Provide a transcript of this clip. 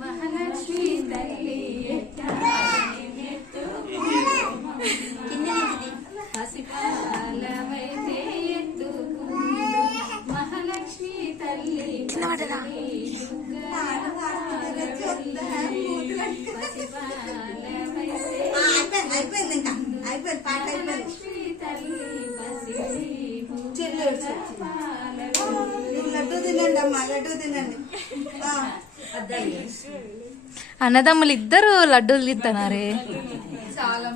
మహాలక్ష్మి తల్లి పసిపాలవైతే ఎత్తుకుందు మహాలక్ష్మి తల్లి లడ్డు తినండి అమ్మా, లడ్డు తినండి. అన్నదమ్ములు ఇద్దరు లడ్డూలు తింటున్నారే. చాలా